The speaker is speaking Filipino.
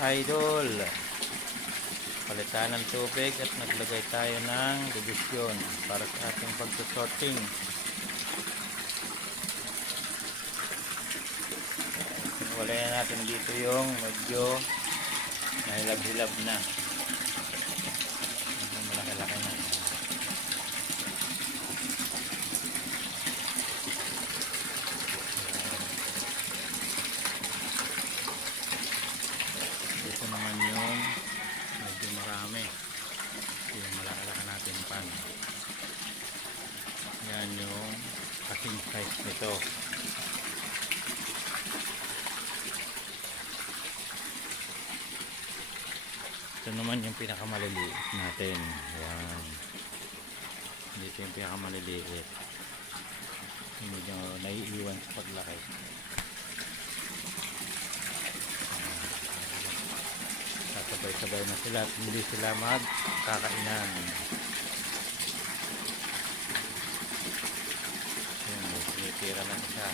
idol, palitan ng tubig at naglagay tayo ng divisyon para sa ating pagsusorting. Wala na natin dito yung medyo nahilab-hilab na, malaki-laki na. Ito naman yung medyo marami, yung malaki-laki natin pan. Yan yung kasing size nito. Ito naman yung pinakamaliliit natin. Yan, dito yung pinakamaliliit, medyo naiiwan sa paglaki. Sabay-sabay na sila at hindi sila magkakainan. Ayan, tinitira lang isa.